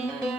Mm-hmm.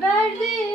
Verdi.